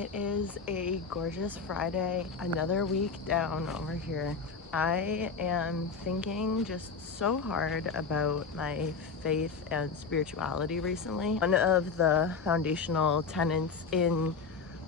It is a gorgeous Friday, another week down over here. I am thinking just so hard about my faith and spirituality recently. One of the foundational tenets in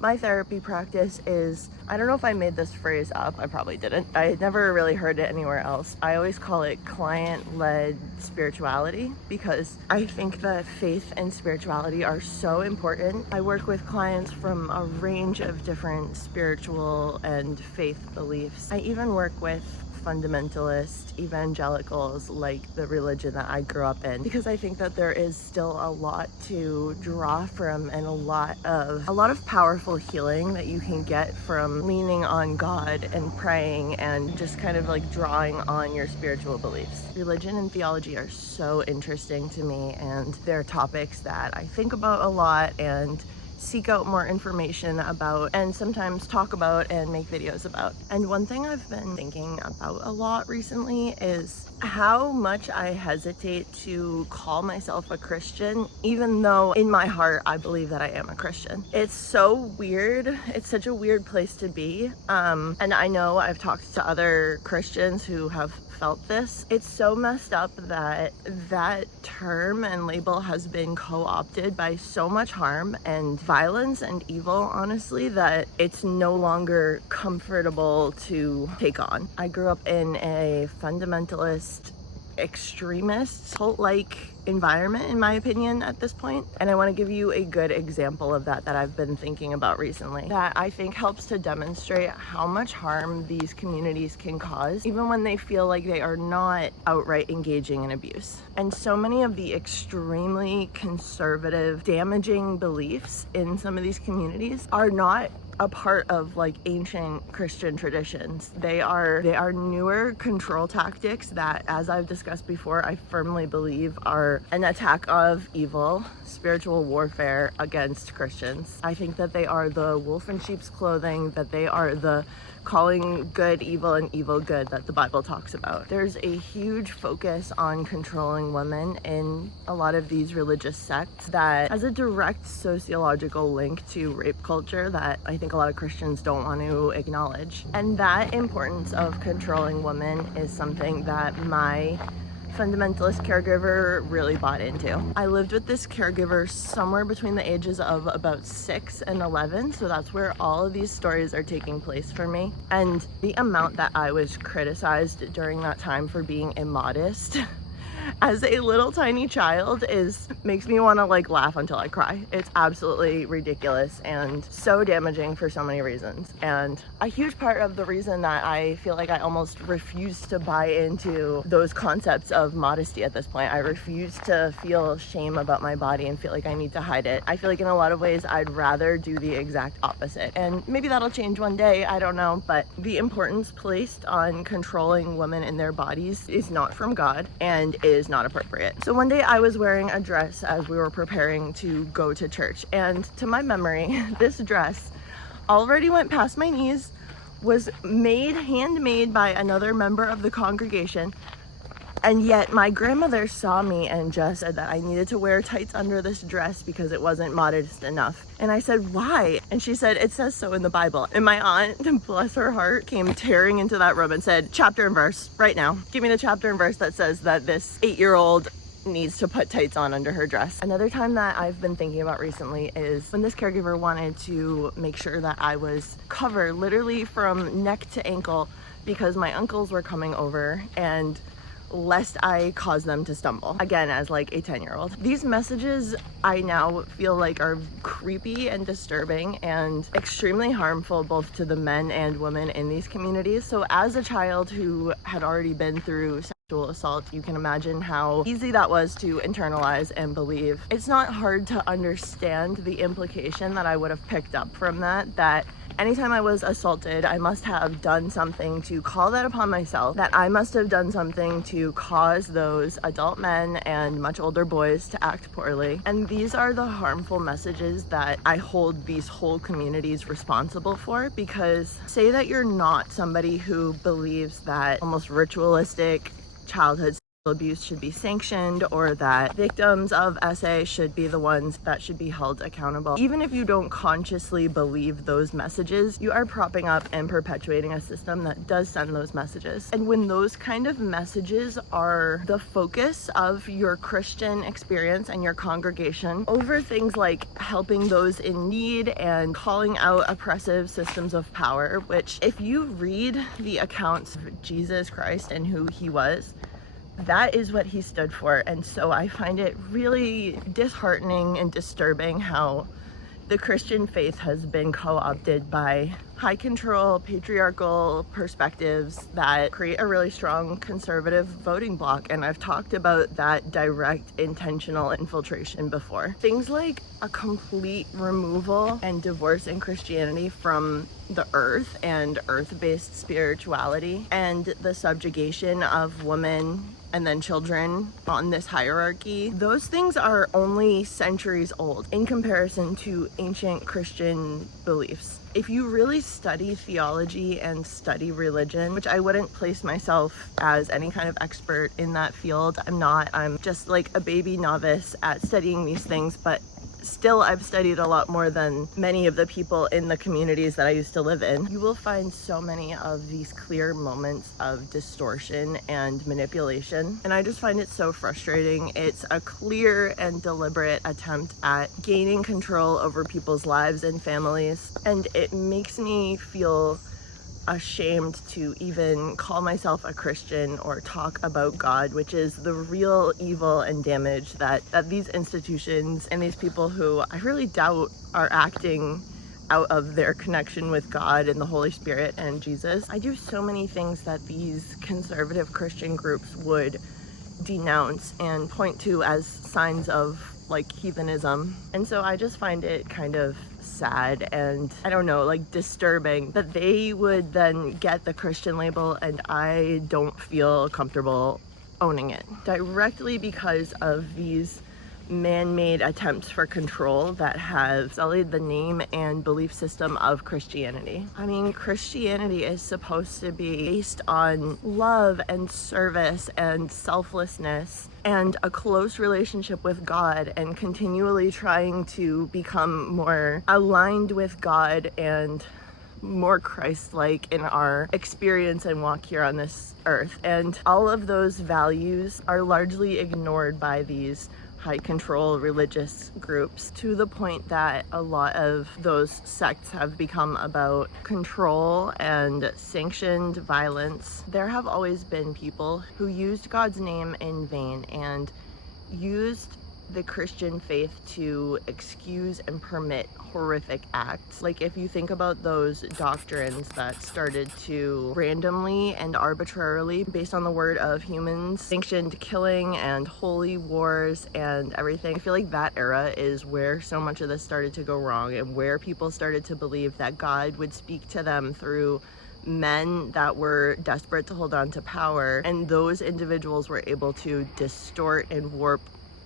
my therapy practice is, I don't know if I made this phrase up, I probably didn't. I had never really heard it anywhere else. I always call it client-led spirituality because I think that faith and spirituality are so important. I work with clients from a range of different spiritual and faith beliefs. I even work with fundamentalist evangelicals, like the religion that I grew up in, because I think that there is still a lot to draw from and a lot of powerful healing that you can get from leaning on God and praying and just kind of like drawing on your spiritual beliefs. Religion and theology are so interesting to me, and they're topics that I think about a lot and seek out more information about and sometimes talk about and make videos about. And one thing I've been thinking about a lot recently is how much I hesitate to call myself a Christian, even though in my heart I believe that I am a Christian. It's so weird. It's such a weird place to be. And I know I've talked to other Christians who have felt this. It's so messed up that that term and label has been co-opted by so much harm and violence and evil, honestly, that it's no longer comfortable to take on. I grew up in a fundamentalist, extremist, cult-like environment, in my opinion, at this point. And I want to give you a good example of that I've been thinking about recently, that I think helps to demonstrate how much harm these communities can cause, even when they feel like they are not outright engaging in abuse. And so many of the extremely conservative, damaging beliefs in some of these communities are not a part of like ancient Christian traditions. They are newer control tactics that, as I've discussed before, I firmly believe are an attack of evil, spiritual warfare against Christians. I think that they are the wolf in sheep's clothing, that they are the calling good evil and evil good that the Bible talks about. There's a huge focus on controlling women in a lot of these religious sects that has a direct sociological link to rape culture that I think a lot of Christians don't want to acknowledge. And that importance of controlling women is something that my fundamentalist caregiver really bought into. I lived with this caregiver somewhere between the ages of about 6 and 11, so that's where all of these stories are taking place for me. And the amount that I was criticized during that time for being immodest as a little tiny child makes me want to like laugh until I cry. It's absolutely ridiculous and so damaging for so many reasons. And a huge part of the reason that I feel like I almost refuse to buy into those concepts of modesty at this point, I refuse to feel shame about my body and feel like I need to hide it. I feel like in a lot of ways I'd rather do the exact opposite. And maybe that'll change one day, I don't know, but the importance placed on controlling women in their bodies is not from God and is not appropriate. So one day I was wearing a dress as we were preparing to go to church, and to my memory, this dress already went past my knees, was handmade by another member of the congregation, and yet my grandmother saw me and just said that I needed to wear tights under this dress because it wasn't modest enough. And I said, why? And she said, it says so in the Bible. And my aunt, bless her heart, came tearing into that room and said, chapter and verse right now. Give me the chapter and verse that says that this 8-year-old needs to put tights on under her dress. Another time that I've been thinking about recently is when this caregiver wanted to make sure that I was covered literally from neck to ankle because my uncles were coming over, and lest I cause them to stumble, again, as like a 10-year-old. These messages I now feel like are creepy and disturbing and extremely harmful both to the men and women in these communities. So as a child who had already been through sexual assault, you can imagine how easy that was to internalize and believe. It's not hard to understand the implication that I would have picked up from that anytime I was assaulted, I must have done something to call that upon myself, that I must have done something to cause those adult men and much older boys to act poorly. And these are the harmful messages that I hold these whole communities responsible for, because say that you're not somebody who believes that almost ritualistic childhood abuse should be sanctioned, or that victims of SA should be the ones that should be held accountable. Even if you don't consciously believe those messages, you are propping up and perpetuating a system that does send those messages. And when those kind of messages are the focus of your Christian experience and your congregation over things like helping those in need and calling out oppressive systems of power, which if you read the accounts of Jesus Christ and who he was, that is what he stood for. And so I find it really disheartening and disturbing how the Christian faith has been co-opted by high control, patriarchal perspectives that create a really strong conservative voting bloc. And I've talked about that direct intentional infiltration before. Things like a complete removal and divorce in Christianity from the earth and earth-based spirituality, and the subjugation of women and then children on this hierarchy. Those things are only centuries old in comparison to ancient Christian beliefs. If you really study theology and study religion, which I wouldn't place myself as any kind of expert in that field, I'm just like a baby novice at studying these things, but still I've studied a lot more than many of the people in the communities that I used to live in. You will find so many of these clear moments of distortion and manipulation, and I just find it so frustrating. It's a clear and deliberate attempt at gaining control over people's lives and families, and it makes me feel ashamed to even call myself a Christian or talk about God, which is the real evil and damage that these institutions and these people who I really doubt are acting out of their connection with God and the Holy Spirit and Jesus. I do so many things that these conservative Christian groups would denounce and point to as signs of like heathenism. And so I just find it kind of sad and I don't know, like disturbing that they would then get the Christian label and I don't feel comfortable owning it directly because of these man-made attempts for control that have sullied the name and belief system of Christianity. I mean, Christianity is supposed to be based on love and service and selflessness and a close relationship with God, and continually trying to become more aligned with God and more Christ-like in our experience and walk here on this earth. And all of those values are largely ignored by these high control religious groups, to the point that a lot of those sects have become about control and sanctioned violence. There have always been people who used God's name in vain and used the Christian faith to excuse and permit horrific acts. Like if you think about those doctrines that started to randomly and arbitrarily, based on the word of humans, sanctioned killing and holy wars and everything. I feel like that era is where so much of this started to go wrong, and where people started to believe that God would speak to them through men that were desperate to hold on to power, and those individuals were able to distort and warp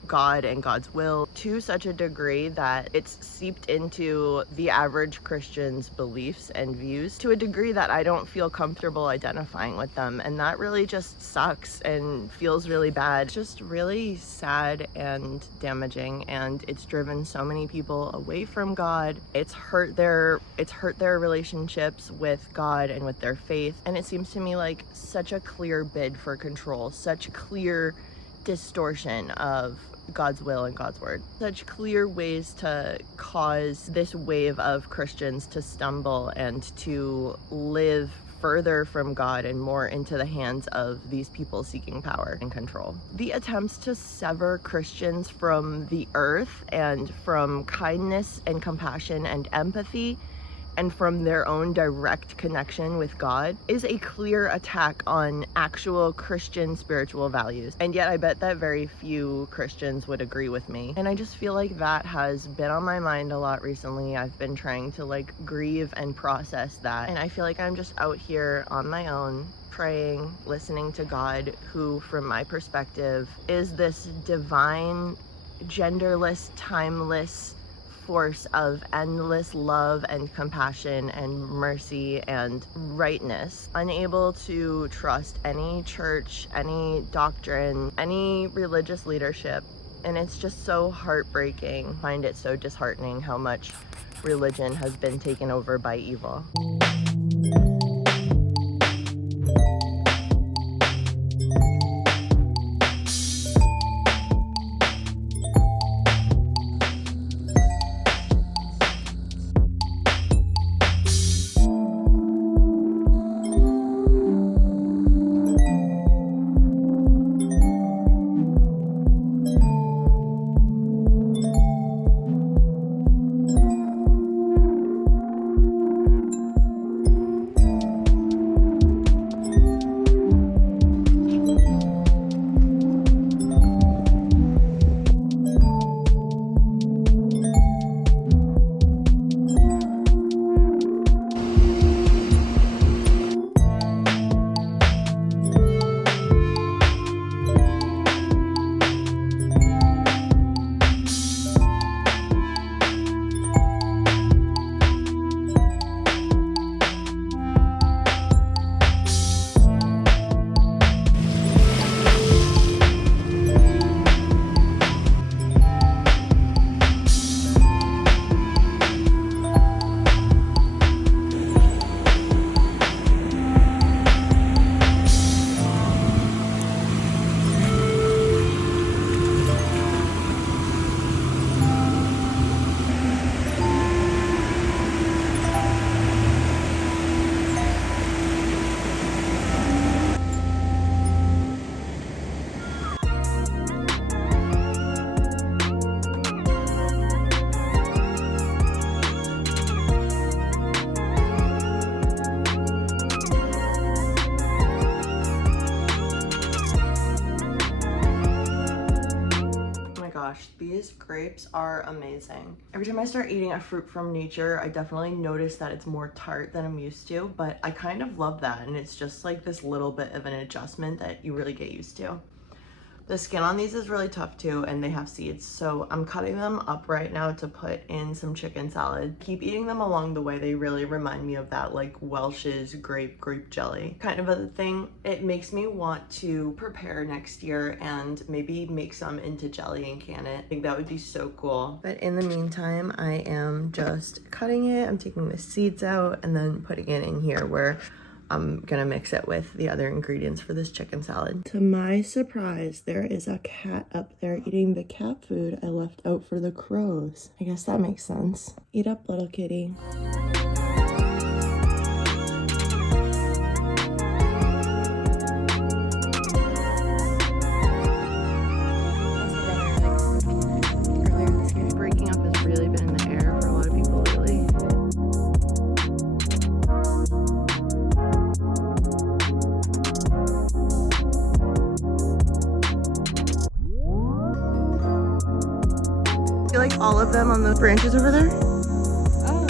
God and God's will to such a degree that it's seeped into the average Christian's beliefs and views to a degree that I don't feel comfortable identifying with them. And that really just sucks and feels really bad. It's just really sad and damaging, and it's driven so many people away from God. It's hurt their relationships with God and with their faith. And it seems to me like such a clear bid for control, such clear distortion of God's will and God's word. Such clear ways to cause this wave of Christians to stumble and to live further from God and more into the hands of these people seeking power and control. The attempts to sever Christians from the earth and from kindness and compassion and empathy and from their own direct connection with God is a clear attack on actual Christian spiritual values. And yet I bet that very few Christians would agree with me. And I just feel like that has been on my mind a lot recently. I've been trying to like grieve and process that. And I feel like I'm just out here on my own, praying, listening to God, who from my perspective is this divine, genderless, timeless force of endless love and compassion and mercy and rightness, unable to trust any church, any doctrine, any religious leadership. And it's just so heartbreaking. I find it so disheartening how much religion has been taken over by evil. These grapes are amazing. Every time I start eating a fruit from nature, I definitely notice that it's more tart than I'm used to, but I kind of love that, and it's just like this little bit of an adjustment that you really get used to. The skin on these is really tough too, and they have seeds, so I'm cutting them up right now to put in some chicken salad. Keep eating them along the way. They really remind me of that like Welch's grape jelly kind of a thing. It makes me want to prepare next year and maybe make some into jelly and can it. I think that would be so cool. But in the meantime, I am just cutting it. I'm taking the seeds out and then putting it in here where I'm gonna mix it with the other ingredients for this chicken salad. To my surprise, there is a cat up there eating the cat food I left out for the crows. I guess that makes sense. Eat up, little kitty. Breaking up has really been in the air for a lot of people lately. You like all of them on the branches over there? Oh,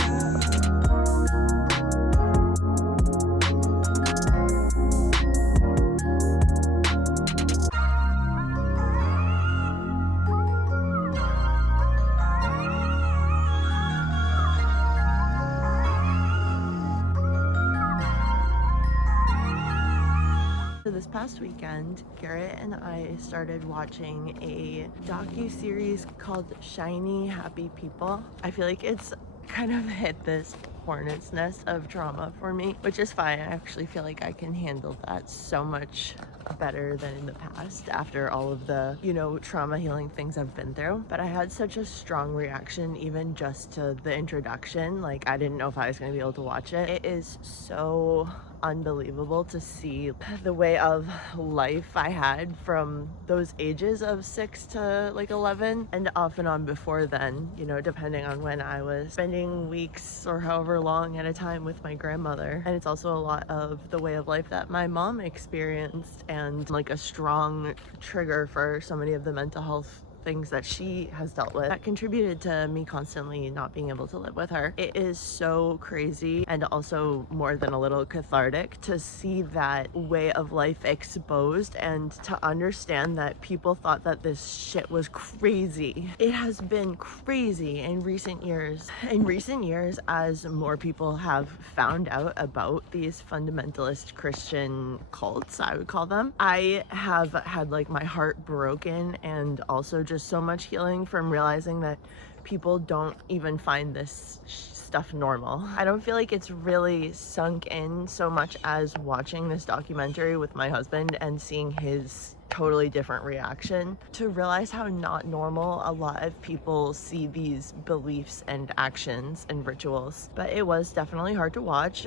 So this past weekend, Garrett and I started watching a docu-series called Shiny Happy People. I feel like it's kind of hit this hornet's nest of trauma for me, which is fine. I actually feel like I can handle that so much better than in the past after all of the, trauma healing things I've been through. But I had such a strong reaction even just to the introduction. Like, I didn't know if I was going to be able to watch it. It is so unbelievable to see the way of life I had from those ages of 6 to like 11 and off and on before then, depending on when I was spending weeks or however long at a time with my grandmother. And it's also a lot of the way of life that my mom experienced and like a strong trigger for so many of the mental health things that she has dealt with that contributed to me constantly not being able to live with her. It is so crazy and also more than a little cathartic to see that way of life exposed and to understand that people thought that this shit was crazy. It has been crazy in recent years. In recent years, as more people have found out about these fundamentalist Christian cults, I would call them, I have had like my heart broken, and also just so much healing from realizing that people don't even find this stuff normal. I don't feel like it's really sunk in so much as watching this documentary with my husband and seeing his totally different reaction to realize how not normal a lot of people see these beliefs and actions and rituals. But it was definitely hard to watch.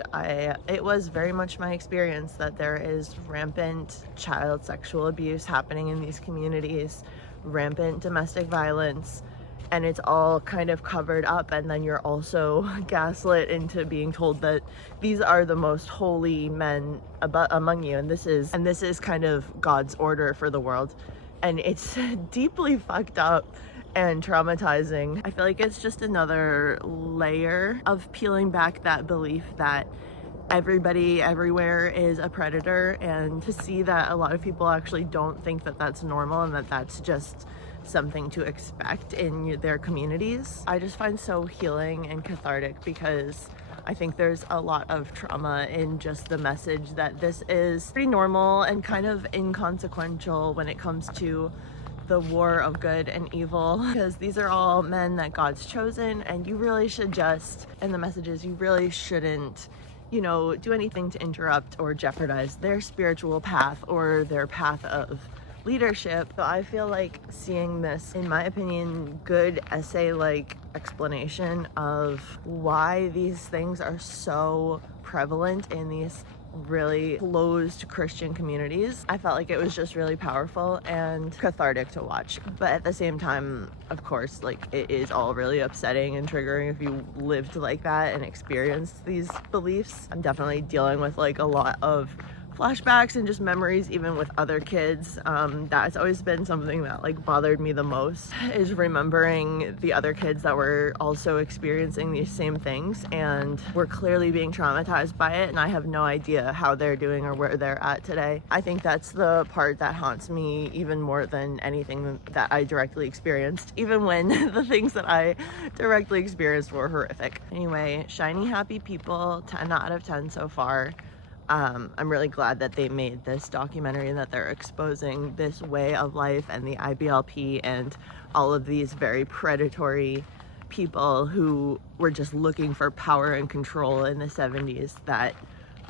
It was very much my experience that there is rampant child sexual abuse happening in these communities, rampant domestic violence, and it's all kind of covered up, and then you're also gaslit into being told that these are the most holy men among you, and this is kind of God's order for the world. And it's deeply fucked up and traumatizing. I feel like it's just another layer of peeling back that belief that everybody everywhere is a predator, and to see that a lot of people actually don't think that that's normal and that that's just something to expect in their communities. I just find so healing and cathartic, because I think there's a lot of trauma in just the message that this is pretty normal and kind of inconsequential when it comes to the war of good and evil, because these are all men that God's chosen, and you really should just, and the message is you really shouldn't, you know, do anything to interrupt or jeopardize their spiritual path or their path of leadership. So I feel like seeing this, in my opinion, good essay-like explanation of why these things are so prevalent in these really closed Christian communities, I felt like it was just really powerful and cathartic to watch. But at the same time, of course, like, it is all really upsetting and triggering if you lived like that and experienced these beliefs. I'm definitely dealing with like a lot of flashbacks and just memories, even with other kids. That's always been something that like bothered me the most, is remembering the other kids that were also experiencing these same things and were clearly being traumatized by it, and I have no idea how they're doing or where they're at today. I think that's the part that haunts me even more than anything that I directly experienced, even when the things that I directly experienced were horrific. Anyway, shiny happy people, 10 out of 10 so far. I'm really glad that they made this documentary and that they're exposing this way of life and the IBLP and all of these very predatory people who were just looking for power and control in the 70s that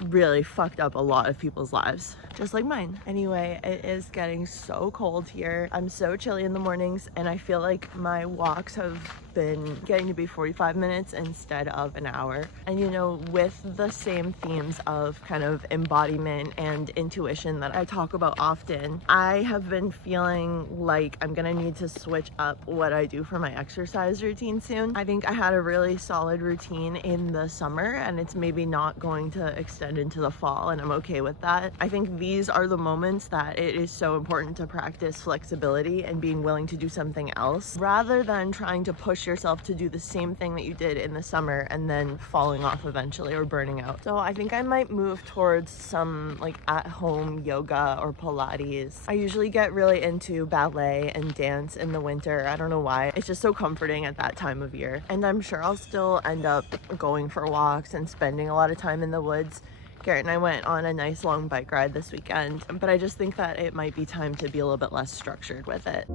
really fucked up a lot of people's lives, just like mine. Anyway, it is getting so cold here. I'm so chilly in the mornings, and I feel like my walks have been getting to be 45 minutes instead of an hour. And you know, with the same themes of kind of embodiment and intuition that I talk about often, I have been feeling like I'm gonna need to switch up what I do for my exercise routine soon. I think I had a really solid routine in the summer, and it's maybe not going to extend into the fall, and I'm okay with that. I think these are the moments that it is so important to practice flexibility and being willing to do something else, rather than trying to push yourself to do the same thing that you did in the summer and then falling off eventually or burning out. So I think I might move towards some like at-home yoga or Pilates. I usually get really into ballet and dance in the winter. I don't know why. It's just so comforting at that time of year. And I'm sure I'll still end up going for walks and spending a lot of time in the woods. Garrett and I went on a nice long bike ride this weekend, but I just think that it might be time to be a little bit less structured with it.